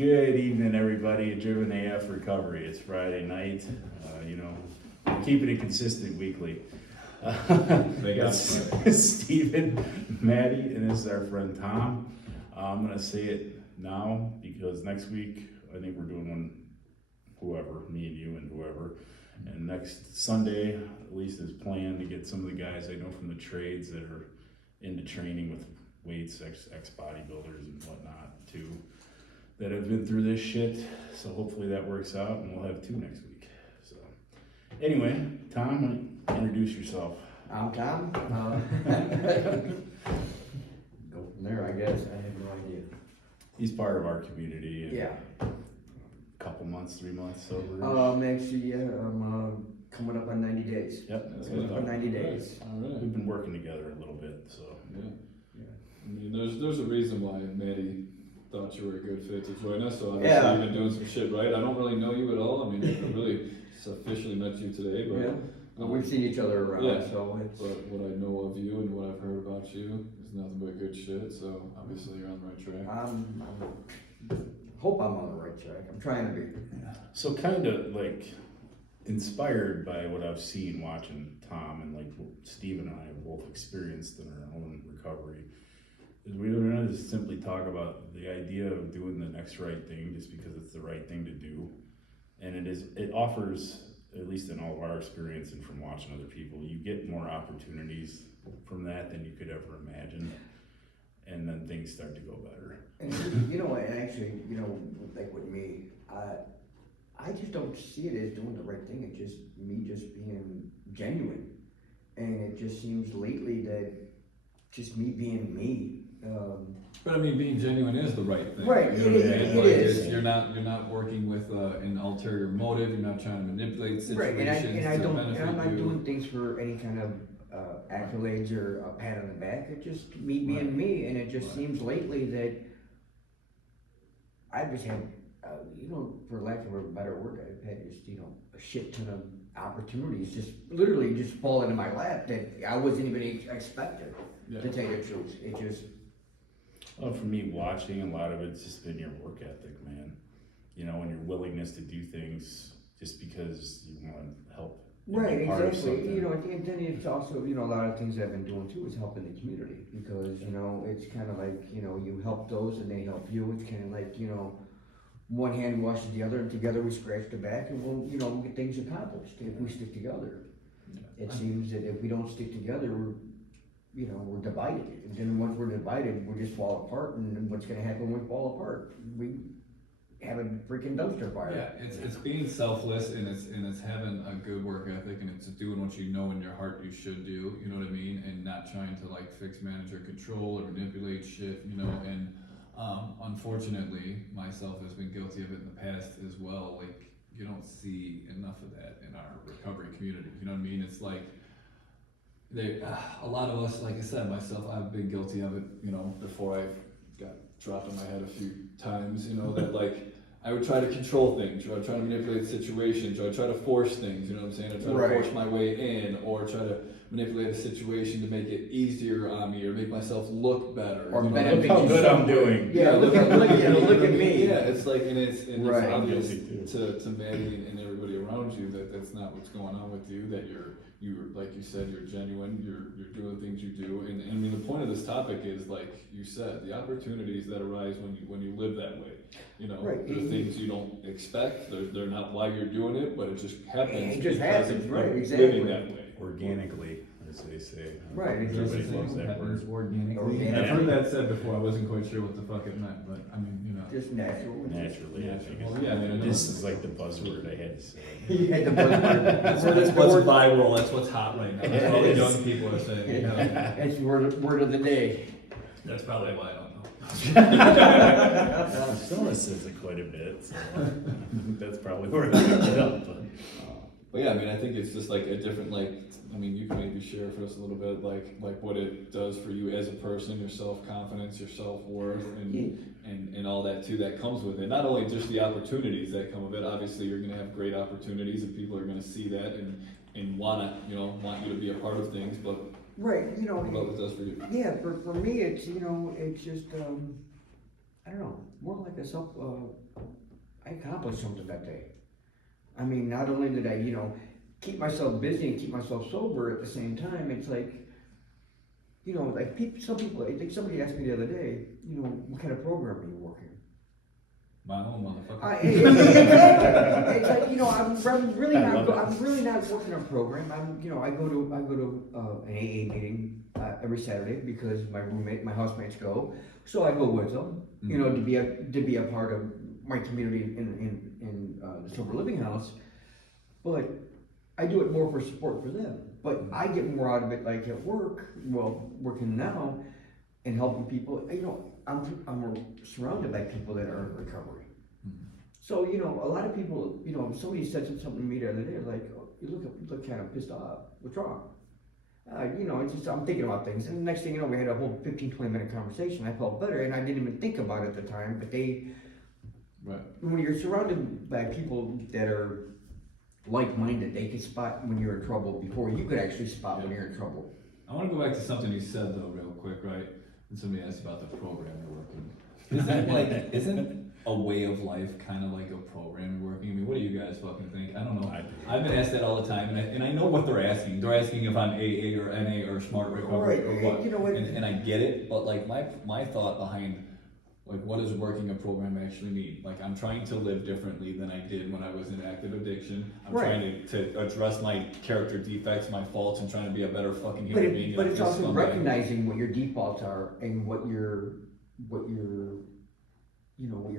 Good evening, everybody. Driven AF Recovery. It's Friday night. Keeping it consistent weekly. It's Stephen, Matty, and this is our friend Tom. I'm gonna say it now because next week I think we're doing one. Whoever, me and you and whoever. And next Sunday, at least is planned to get some of the guys I know from the trades that are into training with weights, ex bodybuilders and whatnot too, that have been through this shit. So hopefully that works out and we'll have 2 next week. So anyway, Tom, introduce yourself. I'm Tom. Go from there, I guess. I have no idea. He's part of our community. And Yeah. Couple months, 3 months sober. Actually, yeah, I'm coming up on 90 days. Yep, that's Coming what I up on thought. 90 days. All right. We've been working together a little bit, so. Yeah. I mean, there's a reason why Matty thought you were a good fit to join us. So obviously Yeah. you've been doing some shit right. I don't really know you at all. I mean, I really officially met you today, but Yeah. But we've seen each other around, Yeah. so it's. but what I know of you and what I've heard about you is nothing but good shit. So obviously you're on the right track. Hope I'm on the right track. I'm trying to be. So kind of like inspired by what I've seen watching Tom and like what Steve and I have both experienced in our own recovery, is we were going to simply talk about the idea of doing the next right thing just because it's the right thing to do. And it offers, at least in all of our experience and from watching other people, you get more opportunities from that than you could ever imagine. And then things start to go better. And actually, like with me, I just don't see it as doing the right thing. It's just me just being genuine. And it just seems lately that just me being me. But I mean, being genuine is the right thing. Right, You know what I mean? it Like, is. You're not working with an ulterior motive. You're not trying to manipulate Right, situations and to I'm benefit not you. doing things for any kind of accolades or a pat on the back. It's just me being me, and it just seems lately that I've just had, for lack of a better word, I've had just a shit ton of opportunities just literally just fall into my lap that I wasn't even expecting. Yeah. To tell you the truth, it just. Well, for me, watching, a lot of it's just been your work ethic, man. And your willingness to do things just because you want to help. Right, be part of exactly. something. And then it's also, a lot of things I've been doing too is helping the community because, it's kind of like, you help those and they help you. It's kind of like, one hand washes the other and together we scratch the back and we'll get things accomplished if we stick together. Yeah. It seems that if we don't stick together, we're divided. And then once we're divided, we just fall apart, and what's gonna happen when we fall apart? We have a freaking dumpster fire. Yeah, it's being selfless and it's having a good work ethic and it's doing what you know in your heart you should do, you know what I mean? And not trying to like fix, manage, or control or manipulate shit, and unfortunately myself has been guilty of it in the past as well. Like you don't see enough of that in our recovery community, you know what I mean? It's like a lot of us, like I said, myself, I've been guilty of it, before I got dropped on my head a few times, that like I would try to control things, or I'd try to manipulate situations, or I'd try to force things, you know what I'm saying? I'd try to force my way in, or try to manipulate a situation to make it easier on me, or make myself look better. Or Look how good I'm doing. Yeah, look at me. Yeah, it's like, and it's Right. obvious I'm guilty to Matty and everybody around you that that's not what's going on with you, that you're like you said, you're genuine, you're doing the things you do, and I mean the point of this topic is like you said, the opportunities that arise when you live that way. Right. There are things you don't expect. They're not why you're doing it, but it just happens. It just because happens, of right, living exactly. that way. Organically, as they say. Right, Everybody exactly. loves that word. Organically. Yeah. I've heard that said before. I wasn't quite sure what the fuck it meant, but I mean, Just natural. Naturally, I think. Well, yeah, I mean, This is like the buzzword I had to say. You had the buzzword. That's what's viral. That's what's hot right now. That's all the young people are saying. That's word of the day. That's probably why I don't know. Stella says it quite a bit, so that's probably where I picked it up. But yeah, I mean, I think it's just like a different, you can maybe share for us a little bit, like what it does for you as a person, your self-confidence, your self-worth, and all that too that comes with it. Not only just the opportunities that come with it. Obviously, you're going to have great opportunities, and people are going to see that and want you to be a part of things. But Right, what it does for you? Yeah, for me, it's, it's just, I don't know. more like I accomplished something that day. I mean, not only did I, keep myself busy and keep myself sober at the same time, it's like, like some people, I think somebody asked me the other day, what kind of program are you working? My own motherfucker. Exactly. It's like, I'm really not working a program. I go to an AA meeting every Saturday because my housemates go, so I go with them. To be a part of my community in the sober living house. But I do it more for support for them. But I get more out of it, like at work. Well, working now and helping people. I'm surrounded by people that are in recovery. So, a lot of people, somebody said something to me the other day, like, oh, you look kind of pissed off. What's wrong? It's just, I'm thinking about things. And the next thing you know, we had a whole 15, 20-minute conversation. I felt better, and I didn't even think about it at the time. But Right. When you're surrounded by people that are like-minded, they can spot when you're in trouble before you could actually spot when you're in trouble. I want to go back to something you said though, real quick, right? And somebody asked about the program you're working. Isn't a way of life kind of like a program you're working? I mean, what do you guys fucking think? I don't know. I've been asked that all the time, and I know what they're asking. They're asking if I'm AA or NA or Smart Recovery or what. You know what? And I get it, but like my thought behind like what does working a program actually mean? Like I'm trying to live differently than I did when I was in active addiction. I'm trying to address my character defects, my faults, and trying to be a better fucking human being. But it's also recognizing what your defaults are and what your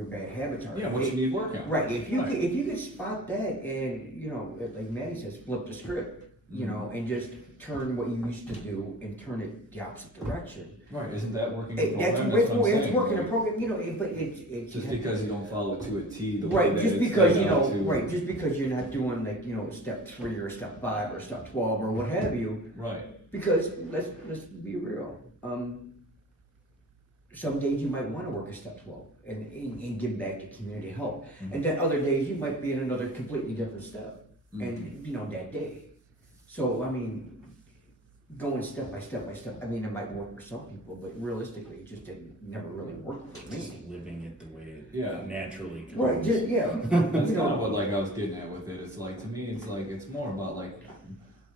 bad habits are. Yeah, what you need work on. Right. If you could spot that and like Matty says, flip the script, and just turn what you used to do and turn it the opposite direction. Right, isn't that working a program? It's working a program, but it's just because you don't follow it to a T. Just because just because you're not doing like step 3 or step 5 or step 12 or what have you. Right. Because let's be real. Some days you might want to work a step 12 and give back to community help, and then other days you might be in another completely different step, and that day. So I mean, going step by step by step. I mean, it might work for some people, but realistically, it just never really worked for Just me. living it the way it naturally comes. Right. That's kind of what like I was getting at with it. It's like to me, it's more about like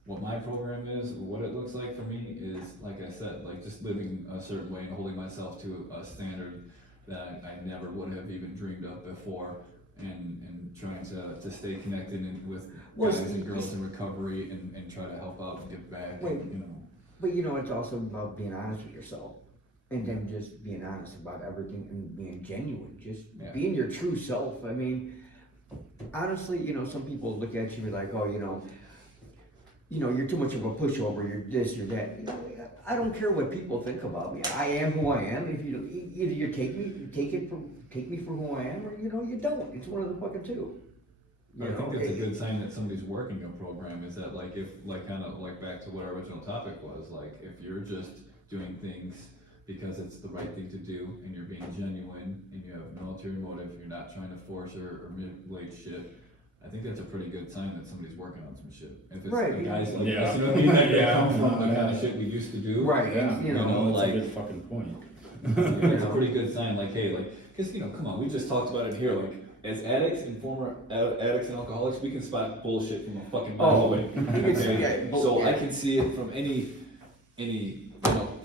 what my program is, what it looks like for me is like I said, like just living a certain way and holding myself to a standard that I never would have even dreamed of before, and trying to stay connected with guys and girls in recovery and try to help out and give back. But it's also about being honest with yourself, and then just being honest about everything and being genuine, just being your true self. I mean, honestly, some people look at you and be like, oh, you're too much of a pushover, you're this, you're that. I don't care what people think about me. I am who I am. If either you take me for who I am, or you don't. It's one of the fucking two. I think it's a good sign that somebody's working a program is that like if like kind of like back to what our original topic was, like if you're just doing things because it's the right thing to do and you're being genuine and you have military motive, you're not trying to force or manipulate shit. I think that's a pretty good sign that somebody's working on some shit. If it's the guys like us, that come from the kind of shit we used to do. Right. Yeah. That's like a good fucking point. It's a pretty good sign, like, hey, like, because, come on, we just talked about it here, like, as addicts and former addicts and alcoholics, we can spot bullshit from a fucking mile away. Okay? So I can see it from any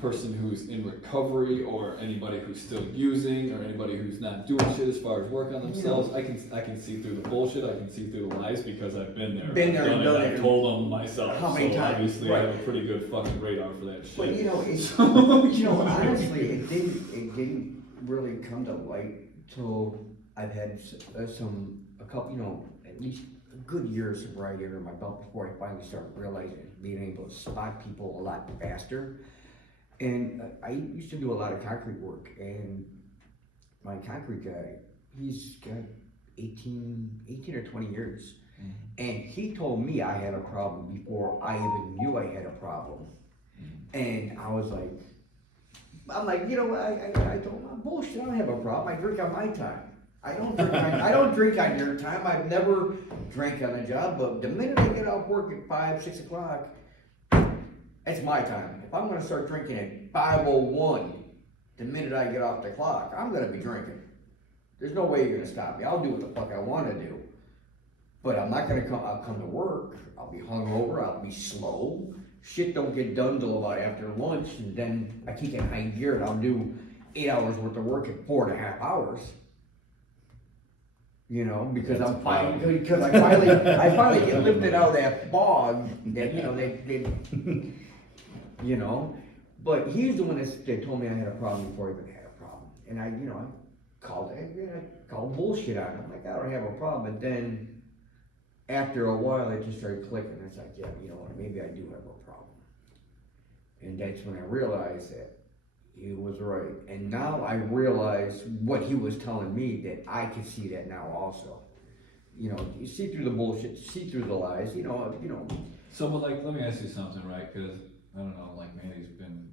person who's in recovery or anybody who's still using or anybody who's not doing shit as far as work on themselves. I can see through the bullshit. I can see through the lies because I've been there. And done it. I've told them myself. How many times? Obviously, I have a pretty good fucking radar for that shit. But honestly, it didn't really come to light till I've had a couple, at least a good year of sobriety under my belt before I finally started realizing being able to spot people a lot faster. And I used to do a lot of concrete work, and my concrete guy, he's got 18 or 20 years. And he told me I had a problem before I even knew I had a problem. And I was like, I told him, I'm bullshit, I don't have a problem, I drink on my time. I don't drink on your time, I've never drank on the job, but the minute I get off work at 5, 6 o'clock, that's my time. If I'm gonna start drinking at 5:01, the minute I get off the clock, I'm gonna be drinking. There's no way you're gonna stop me. I'll do what the fuck I wanna do. But I'm not gonna come, I'll come to work, I'll be hungover, I'll be slow. Shit don't get done till about after lunch, and then I kick in high gear and I'll do 8 hours worth of work in 4.5 hours. You know, because That's I'm a finally, problem. because I finally get lifted out of that fog that, you know, they you know. But he's the one that told me I had a problem before I even had a problem. And I called bullshit on him. I'm like, I don't have a problem. And then after a while, it just started clicking. It's like, yeah, you know what, maybe I do have a problem. And that's when I realized that he was right. And now I realize what he was telling me, that I can see that now also. You know, you see through the bullshit, see through the lies, you know. So, but like, let me ask you something, right? Because I don't know, like, Matty's been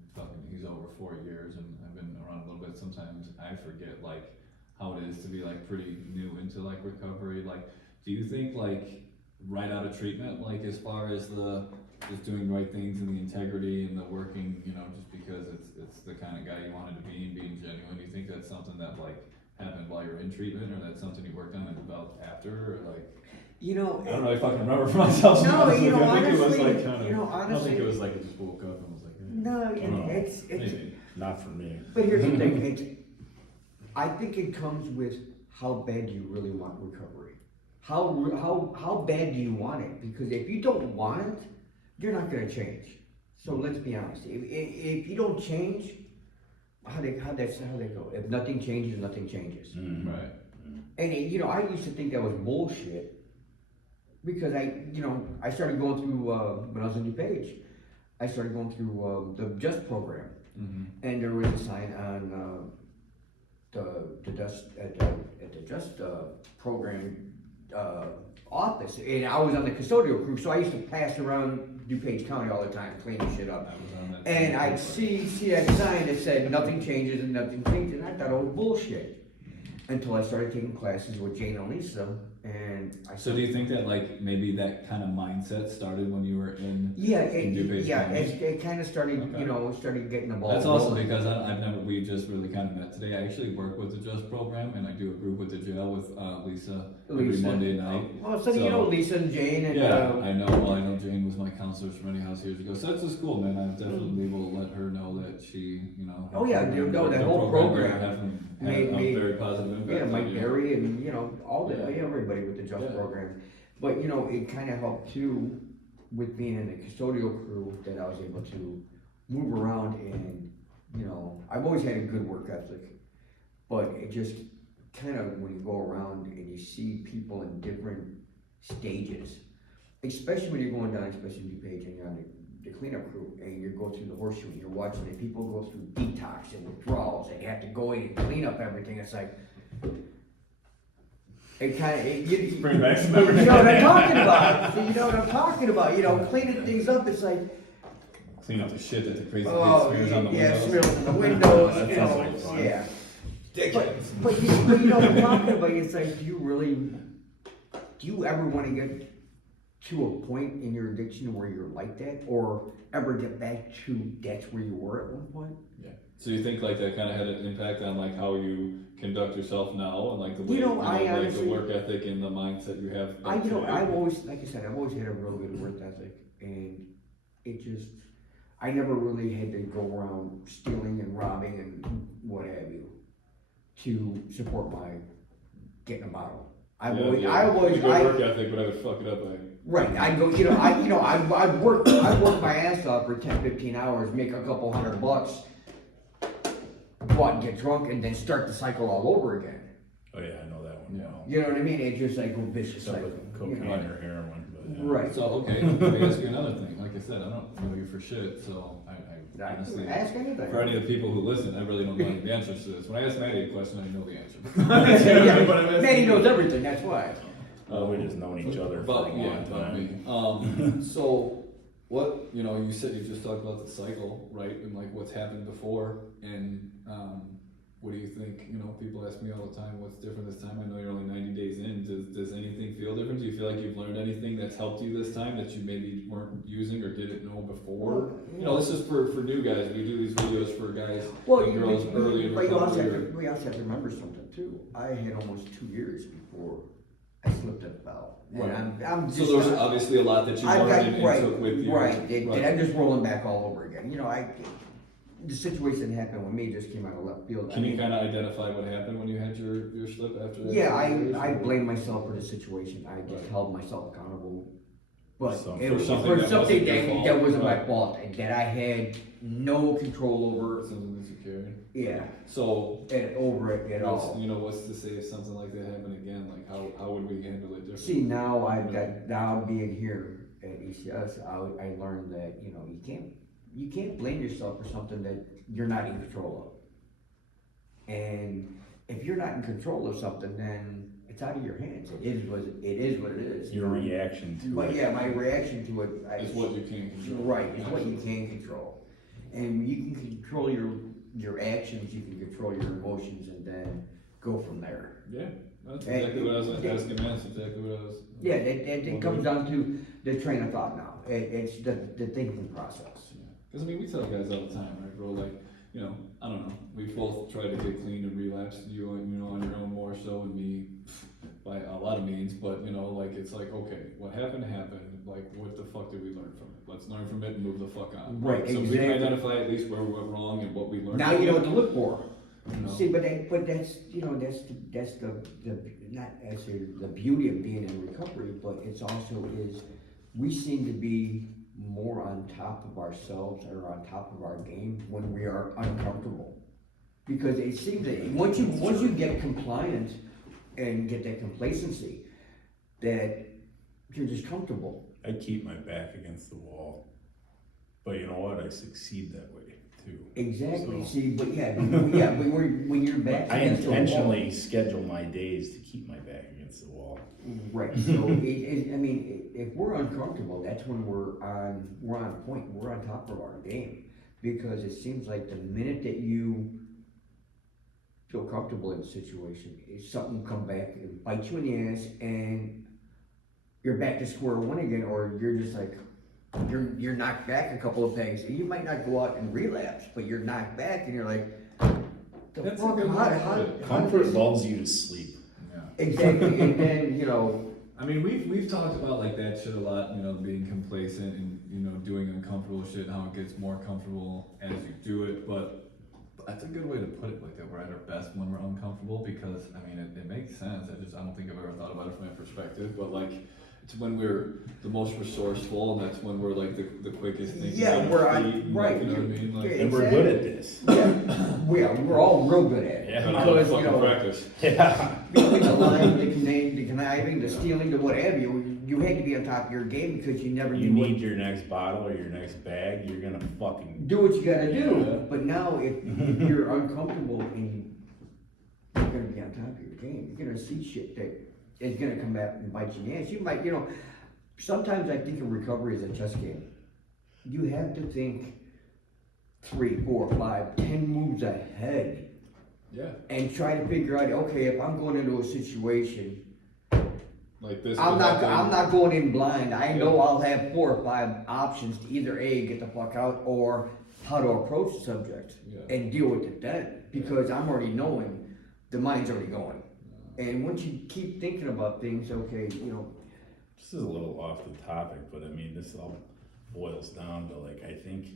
he's over 4 years, and I've been around a little bit. Sometimes I forget, like, how it is to be, like, pretty new into, like, recovery. Like, do you think, like, right out of treatment, like, as far as just doing the right things and the integrity and the working, you know, just because it's the kind of guy you wanted to be and being genuine, do you think that's something that, like, happened while you're in treatment, or that's something you worked on and developed after, or, like? You know, I don't know if I can remember for myself. No, you know, I think it was honestly, like kind of, you know, I don't think honestly- it was like I just woke up and was like, eh. no, I don't know. it's, Maybe. Not for me. but here's the thing, I think it comes with how bad do you really want recovery? How bad do you want it? Because if you don't want it, you're not gonna change. So let's be honest, if you don't change, how they go? If nothing changes, nothing changes. Mhm. Right. And you know, I used to think that was bullshit. Because I started going through, when I was in DuPage, I started going through, the Just program. Mm-hmm. And there was a sign on, the Just, at the Just, program, office. And I was on the custodial crew, so I used to pass around DuPage County all the time, cleaning shit up. I was on that. And I'd see that sign that said, nothing changes and nothing changes, and I thought it was bullshit. Until I started taking classes with Jane and Lisa, and So do you think that, like, maybe that kind of mindset started when you were in? Yeah, in DuPage County? it kind of started, Okay. you know, started getting the ball That's awesome, rolling. because we just really kind of met today. I actually work with the Just program, and I do a group with the jail with Lisa every Lisa. Monday night. Well, so you know Lisa and Jane and, Yeah, I know. Well, I know Jane was my counselor from Money House years ago, so that's just cool, man. I definitely will let her know that she, you know. Oh, yeah, program- no, that the whole program had made- a very positive impact. yeah, on Mike you. Berry and, you know, Yeah. everybody with the Just Yeah. program. But, you know, it kind of helped too with being in the custodial crew, that I was able to move around and, you know, I've always had a good work ethic. But it just kind of, when you go around and you see people in different stages, especially when you're going down, especially in DuPage and you're on the cleanup crew, and you go through the horseshoe and you're watching the people go through detox and withdrawals, and you have to go in and clean up everything. It's like, it kind of, Bring back some you memories. know what I'm talking about. So you know what I'm talking about. You know, cleaning things up. It's like, Clean up the shit that the crazy kid oh, smears on the yeah, windows. smears on the windows. That you sounds know, like fun. yeah. Dickheads. But you know what I'm talking about. It's like, do you ever want to get to a point in your addiction where you're like that, or ever get back to that's where you were at one point? Yeah. So you think like that kind of had an impact on like how you conduct yourself now, and like the way You know, like the honestly- work ethic and the mindset you have? I've always, like I said, I've always had a real good work ethic, and it just, I never really had to go around stealing and robbing and what have you to support my getting a bottle. I Good work ethic, but I would fuck it up by. right, I go, I'd work my ass off for 10, 15 hours, make a couple $100, go out and get drunk, and then start the cycle all over again. Oh yeah, I know that one. Yeah. Well, You know what I mean? It's just like a vicious except cycle. with you cocaine know? or heroin, but yeah. Right. So okay, let me ask you another thing. Like I said, I don't know you for shit, so I honestly. Ask anything. For any of the people who listen, I really don't know the answers to this. When I ask Matty a question, I know the answer. Yeah, But I'm asking Matty you- knows everything, that's why. We just known each other for a About, yeah, long about time. me. So, what, you know, you said you just talked about the cycle, right? And like what's happened before, and what do you think? You know, people ask me all the time, what's different this time? I know you're only 90 days in. Does anything feel different? Do you feel like you've learned anything that's helped you this time that you maybe weren't using or didn't know before? You know, this is for new guys. We do these videos for guys and girls early in but recovery. we also have to remember something too. I had almost 2 years before I slipped and fell. Right. And I'm So just. there's obviously a lot that you learned and took with you. Right, and I'm just rolling back all over again. You know, the situation that happened with me just came out of left field. Can you kind of identify what happened when you had your slip after that? Yeah, I blame myself for the situation. I just held myself accountable. But it was for something that wasn't my fault and that I had no control over. Something that you carried. Yeah. So over it at all. You know, what's to say if something like that happened again? Like how would we handle it differently? See, now being here at ECS, I learned that, you know, you can't blame yourself for something that you're not in control of. And if you're not in control of something, then it's out of your hands. It is what it is. Your reaction to But it. yeah, my reaction to it It's what you can't control. Right, it's what you can control. And you can control your actions, you can control your emotions, and then go from there. Yeah, that's exactly what I was asking, man. That's exactly what I was. Yeah, it comes down to the train of thought now. It's the thinking process. Because I mean, we tell guys all the time, right, bro? Like, you know, I don't know. We both tried to get clean and relapse. You know, on your own more so, and me by a lot of means. But you know, like it's like, okay, what happened happened. Like, what the fuck did we learn from it? Let's learn from it and move the fuck on. Right, So exactly. we can identify at least where we went wrong and what we learned. Now you know what to look for. You know? See, but that's you know that's the not actually the beauty of being in recovery, but it's also is we seem to be more on top of ourselves or on top of our game when we are uncomfortable, because it seems that once you get compliant and get that complacency, that you're just comfortable. I keep my back against the wall, but you know what? I succeed that way too. Exactly. So- See, but when you're back I against the wall. intentionally schedule my days to keep my back against the wall. Right. So I mean, if we're uncomfortable, that's when we're on point. We're on top of our game, because it seems like the minute that you feel comfortable in a situation, if something come back and bite you in the ass, and you're back to square one again, or you're just like you're knocked back a couple of pegs, and you might not go out and relapse, but you're knocked back, and you're like, That's a good way to put it. Comfort lulls you to sleep. Yeah. exactly, and then you know. I mean, we've talked about like that shit a lot, you know, being complacent and, you know, doing uncomfortable shit and how it gets more comfortable as you do it, but that's a good way to put it, like that we're at our best when we're uncomfortable, because, I mean, it makes sense. I don't think I've ever thought about it from that perspective, but like, it's when we're the most resourceful, and that's when we're like the quickest thinking. Yeah, on we're our on- feet, and, right, like, you know what I mean? Like, yeah, And we're good at this. We're all real good at it. Yeah. Because, you fucking know, practice. Yeah. between the lying, the conniving, the stealing, the what have you had to be on top of your game, because you never You knew what. need your next bottle or your next bag, you're gonna fucking. Do what you gotta do. Yeah. But now, if you're uncomfortable and you're gonna be on top of your game, you're gonna see shit that is gonna come back and bite you in the ass. You might, you know, sometimes I think of recovery as a chess game. You have to think 3, 4, 5, 10 moves ahead. Yeah, And try to figure out, okay, if I'm going into a situation, like this. I'm could happen. not going in blind. I know I'll have 4 or 5 options to either A, get the fuck out, or how to approach the subject Yeah. and deal with it then, because I'm already knowing the mind's already going. And once you keep thinking about things, okay, you know, This is a little off the topic, but I mean, this all boils down to like, I think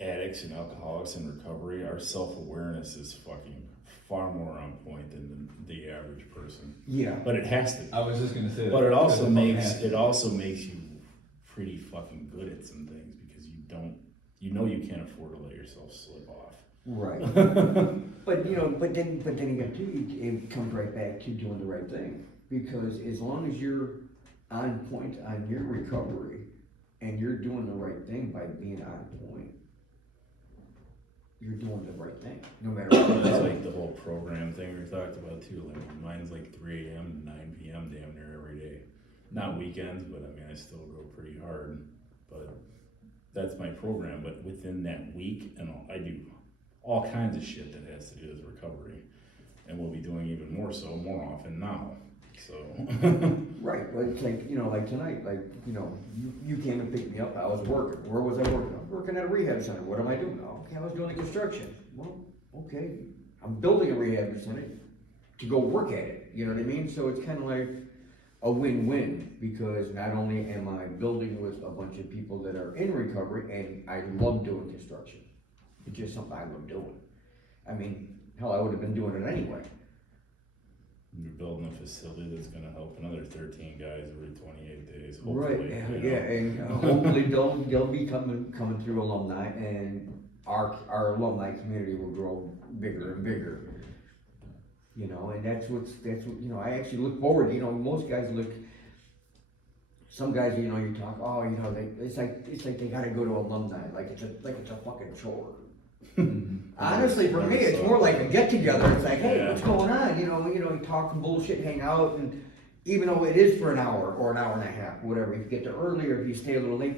addicts and alcoholics in recovery, our self-awareness is fucking far more on point than the average person. yeah. But it has to be. I was just gonna say that. But it also because makes you pretty fucking good at some things, because you know you can't afford to let yourself slip off. Right. But you know, but then again too, it comes right back to doing the right thing, because as long as you're on point on your recovery and you're doing the right thing by being on point, you're doing the right thing, no matter what. That's like the whole program thing we talked about too. Like mine's like 3 a.m. to 9 p.m. damn near every day. Not weekends, but I mean I still go pretty hard. But that's my program. But within that week, and I do all kinds of shit that has to do with recovery. And we'll be doing even more so, more often now, so. Right, well, it's like, you know, like tonight, like, you know, you came and picked me up, I was working. Where was I working? I'm working at a rehab center. What am I doing? Oh, okay, I was doing the construction. Well, okay, I'm building a rehab center to go work at it, you know what I mean? So it's kind of like a win-win, because not only am I building with a bunch of people that are in recovery, and I love doing construction. It's just something I love doing. I mean, hell, I would have been doing it anyway. You're building a facility that's gonna help another 13 guys every 28 days, Right, hopefully. yeah, you know. yeah, and hopefully they'll be coming through alumni, and our alumni community will grow bigger and bigger. You know, and that's what, you know, I actually look forward, you know, most guys some guys, you know, you talk, oh, you know, it's like they gotta go to alumni, like it's a fucking chore. Honestly, for me, it's more like a get together. It's like, hey, what's going on? You know, you talk bullshit, hang out, and even though it is for an hour or an hour and a half, whatever, if you get there early or if you stay a little late,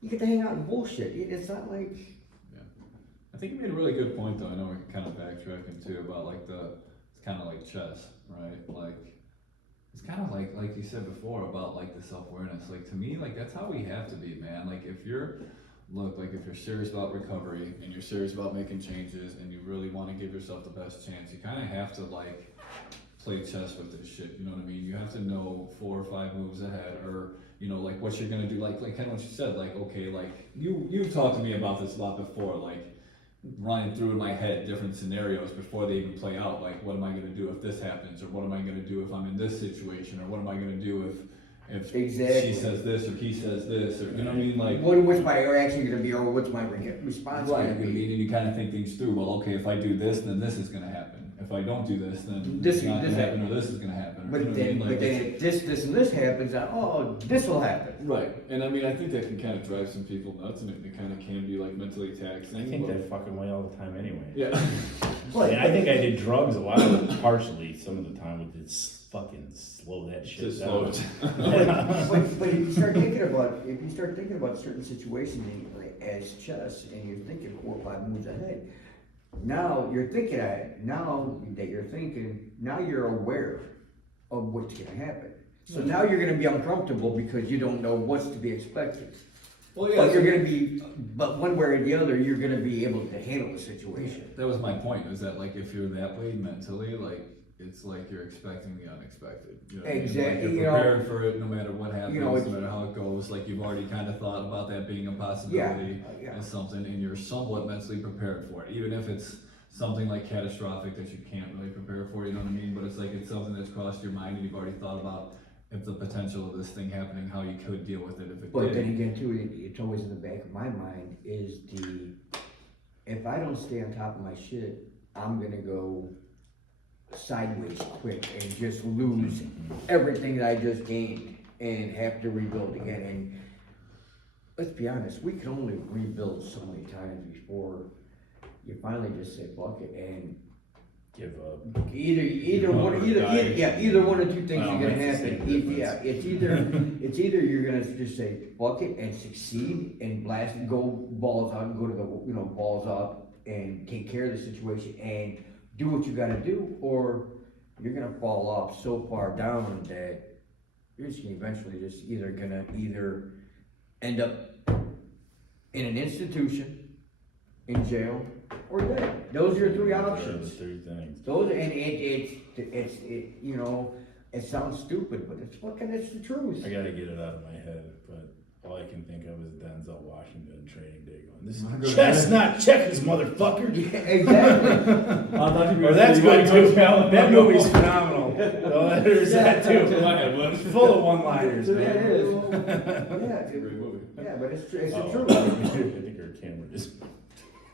you get to hang out and bullshit. It's not like. Yeah, I think you made a really good point though. I know we can kind of backtrack into about like it's kind of like chess, right? Like it's kind of like you said before about like the self-awareness. Like to me, like that's how we have to be, man. Like if you're serious about recovery and you're serious about making changes and you really want to give yourself the best chance, you kind of have to like play chess with this shit, you know what I mean? You have to know 4 or 5 moves ahead, or you know, like what you're gonna do, like kind of what you said, like okay, like you've talked to me about this a lot before, like running through in my head different scenarios before they even play out, like what am I gonna do if this happens, or what am I gonna do if I'm in this situation, or what am I gonna do if Exactly. she says this or he says this, or you know what I mean, like What's my reaction gonna be, or what's my response right, gonna I mean, be? and you kind of think things through. Well, okay, if I do this, then this is going to happen. If I don't do this, then This- it's not going this- to happen, or this is going to happen. But you know what I then, mean? Like, if this and this happens, this will happen. right, and I mean, I think that can kind of drive some people nuts, and it kind of can be like mentally taxing. I think but- that fucking way all the time anyway. Yeah. I think I did drugs a lot of it, partially, some of the time, with this fucking slow that shit Just down. slow But if you start thinking about certain situations as chess, and you're thinking 4 or 5 moves ahead, now you're thinking ahead. Now that you're thinking, now you're aware of what's gonna happen. So now you're gonna be uncomfortable because you don't know what's to be expected. Well, yeah. But one way or the other, you're gonna be able to handle the situation. That was my point. Is that like if you're that way mentally, like it's like you're expecting the unexpected. You know what I mean? Exactly, Like you you're know, prepared for it, no matter what happens, know, no it's- matter how it goes. Like you've already kind of thought about that being a possibility. Yeah. As something, and you're somewhat mentally prepared for it, even if it's something like catastrophic that you can't really prepare for, you know what I mean? But it's like it's something that's crossed your mind, and you've already thought about if the potential of this thing happening, how you could deal with it if it But did. then again, too, it's always in the back of my mind is if I don't stay on top of my shit, I'm gonna go sideways quick and just lose everything that I just gained and have to rebuild again. And let's be honest, we can only rebuild so many times before you finally just say fuck it and Give up. either one of 2 things Well, are gonna that's the happen. same difference. It's either you're gonna just say fuck it and succeed and blast and go balls out and go to the balls up and take care of the situation and do what you gotta do, or you're gonna fall off so far down that you're just gonna eventually just either end up in an institution, in jail, or dead. Those are your 3 options. Those are the 3 things. Those, and it sounds stupid, but it's the truth. I gotta get it out of my head, but all I can think of is Denzel Washington training day going, this is chestnut checkers, motherfucker. Yeah, exactly. Or that's good too. That movie's phenomenal. Oh, there's that too. It's full of one-liners, It man. is. It's a great movie. Yeah, but it's the Oh, truth. I think our camera just.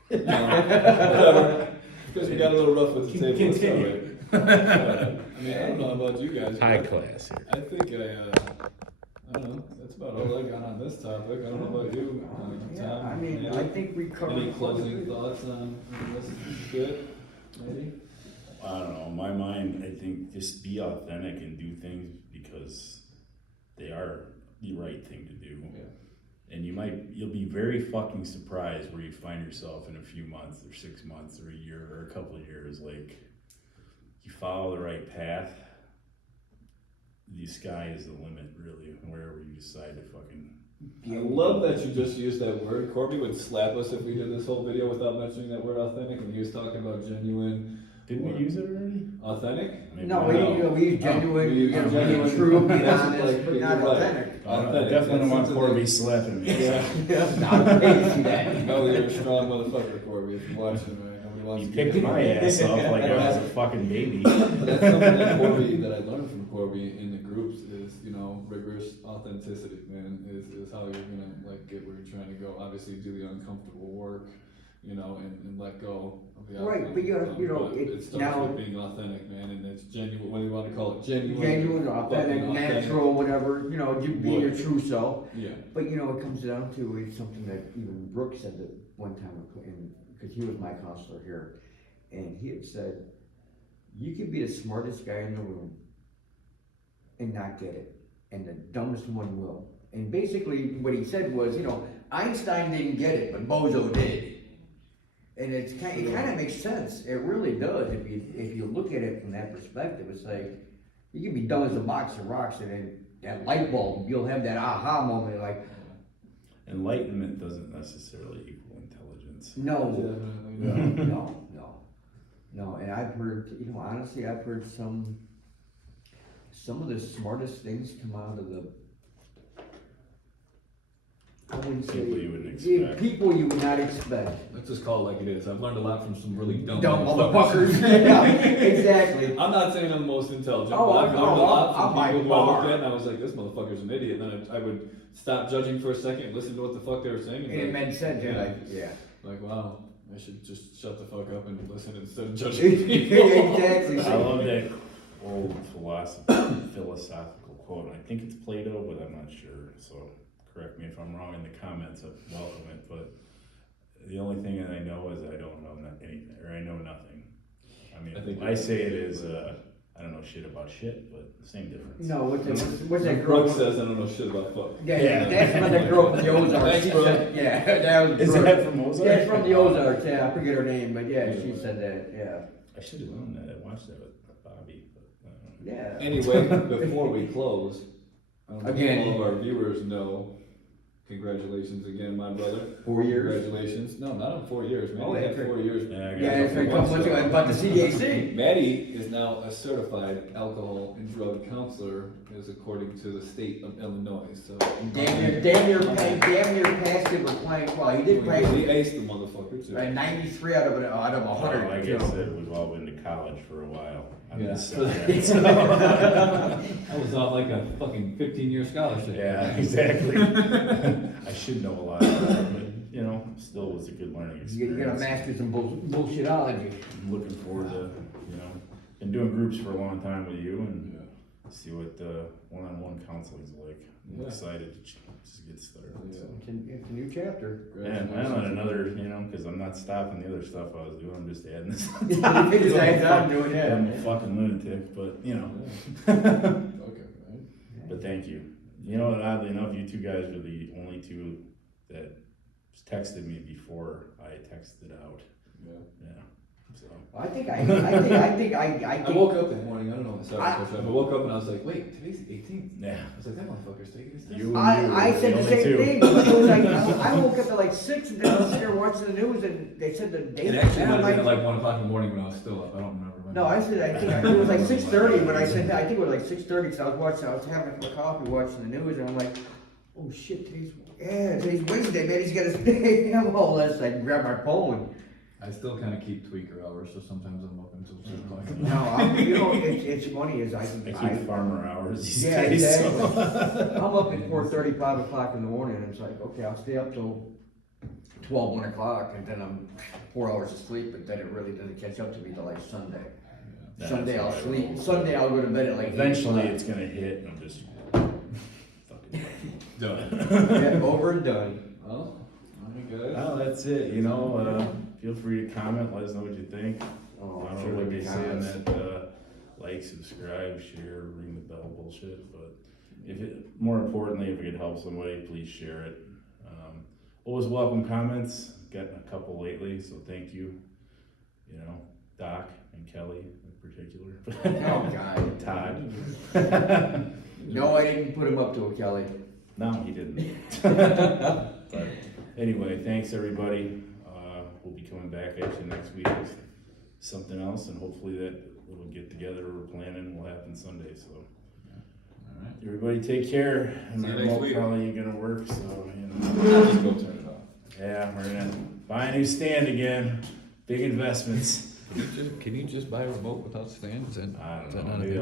Whatever. Because we got a little rough with the table. It's all Continue. right. I mean, I don't know about you guys. but High class here. I think I don't know. That's about all I got on this topic. I don't know about you, Yeah, Tom. I mean, Matty? I think we covered. Any closing thoughts on this? Good, maybe. I don't know, in my mind, I think just be authentic and do things because they are the right thing to do. Yeah. And you'll be very fucking surprised where you find yourself in a few months or 6 months or a year or a couple of years. Like, you follow the right path, the sky is the limit, really, wherever you decide to fucking. I love that you just used that word. Corby would slap us if we did this whole video without mentioning that word authentic, and he was talking about genuine. Didn't we use it already? Authentic? Maybe No, not. we use genuine, we use genuine. true, be That's honest, like- but you're not right. authentic. I Authentic. definitely don't want That's Corby slapping me. Yeah. Not crazy that. No, you're a strong motherfucker, Corby, if you're watching, right? Nobody wants He to picked get my ass up like I was a fucking baby. But that's something that Corby, that I learned from Corby in the groups is, you know, rigorous authenticity, man, is how you're gonna like get where you're trying to go. Obviously, do the uncomfortable work, you know, and let go of the Right, outcome. but you know, but it- it starts now- with being authentic, man, and it's genuine. What do you want to call it? Genuine, Genuine, authentic, fucking natural, whatever, you know, you be your Wood. true self. Yeah, But you know, it comes down to, it's something that even Brooke said that one time, because he was my counselor here, and he had said, you could be the smartest guy in the room and not get it, and the dumbest one will. And basically, what he said was, you know, Einstein didn't get it, but Bozo did. And it kind of makes sense, it really does, if you look at it from that perspective, it's like, you can be dumb as a box of rocks, and then that light bulb, you'll have that aha moment, like, Enlightenment doesn't necessarily equal intelligence. no, definitely. no, and I've heard, you know, honestly, I've heard some of the smartest things come out of the, I wouldn't say. People you wouldn't Yeah, expect. people you would not expect. Let's just call it like it is. I've learned a lot from some really dumb Motherfuckers, yeah, exactly. I'm not saying I'm the most intelligent, Oh, but I've learned a oh, lot I'm from by people who I looked far. at and I was like, this motherfucker's an idiot. And then I would stop judging for a second, listen to what the fuck they were saying. And it like, made sense, yeah. yeah. Like, wow, I should just shut the fuck up and listen instead of judging people. Exactly. I love that old philosophical quote. I think it's Plato, but I'm not sure. So correct me if I'm wrong in the comments. I welcome it. But the only thing that I know is I don't know anything, or I know nothing. I mean, I think I say it is I don't know shit about shit, but same difference. No, what's that girl? Brooke says I don't know shit about fuck. Yeah, that's from the girl from the Ozarks. Thanks, She Brooke. said- Yeah, that was Is Brooke. that from Ozark? Yeah, it's from the Ozarks, yeah, I forget her name, but yeah, she said that, yeah. I should have known that. I watched that with Bobby. But, Yeah. Anyway, before we close, I don't know if Again. all of our viewers know, congratulations again, my brother. 4 years. Congratulations. No, not on 4 years, man. Oh, You yeah, had for- 4 years. Yeah, I got Yeah, it's a a couple couple months ago, about the CDAC. Matty is now a certified alcohol and drug counselor, as according to the state of Illinois. So Damn near passed him with flying, well, he did pass He aced the motherfucker too. 93 out of 100. Well, I guess that we've all been to college for a while. I'm Yeah. just saying that. I was on like a fucking 15-year scholarship. Yeah, exactly. I should know a lot about it, but you know, still was a good learning You got a experience. master's in bullshitology. I'm looking forward to, you know, been doing groups for a long time with you and Yeah. see what one-on-one counseling's like. I'm Yeah. excited to just get started. Yeah. So. It's a new chapter. And I'm on another, you know, because I'm not stopping the other stuff I was doing. I'm just adding this. I'm doing that. I'm a fucking lunatic, but you know. Okay, right. But thank you. You know, and oddly enough, you two guys were the only two that texted me before I texted out. Yeah. Yeah. So. I think I I woke up that morning, I don't know, sorry, I- I woke up and I was like, wait, today's the 18th. Yeah. I was like, that motherfucker's taking his test. You- I said the only same two. thing. It was like, I woke up at like 6 and then I was sitting there watching the news and they said the date. It actually and might I'm have been like, at like 1 o'clock in the morning when I was still up, I don't remember. when. no, I said, I think it was like 6:30 when I said that. I think it was like 6:30 because I was having a coffee watching the news and I'm like, oh shit, today's Wednesday, man, he's got his day. I'm all this. I grabbed my phone. I still kind of keep tweaker hours, so sometimes I'm up until 6 o'clock. No, you know, it's funny is I keep farmer hours these Yeah, days. exactly. So. I'm up at 4:30, 5 o'clock in the morning, and it's like, okay, I'll stay up till 12, 1 o'clock, and then I'm 4 hours of sleep, but then it really doesn't catch up to me till like Sunday. Yeah, Sunday that's I'll what I sleep, roll. Sunday I'll go to bed at like 8 Eventually o'clock. it's gonna hit and I'm just fucking Done. Yeah, over and done. Well, alright guys. Well, that's it, you know, feel free to comment, let us know what you think. Oh, I don't sure know what we they can say on comments. that, like, subscribe, share, ring the bell bullshit, but if it, more importantly, if it could help somebody, please share it. Always welcome comments, getting a couple lately, so thank you. You know, Doc and Kelly in particular. Oh, God. Todd. No, I didn't put him up to it, Kelly. No, he didn't. But anyway, thanks everybody. We'll be coming back at you next week with something else, and hopefully that little get together we're planning will happen Sunday, so. All right. Everybody take care. And See you my next remote week. probably ain't gonna work, so, you know. I'll just go turn it off. Yeah, we're gonna buy a new stand again. Big investments. Can you just buy a remote without stands? And I don't is that know. not a Maybe thing?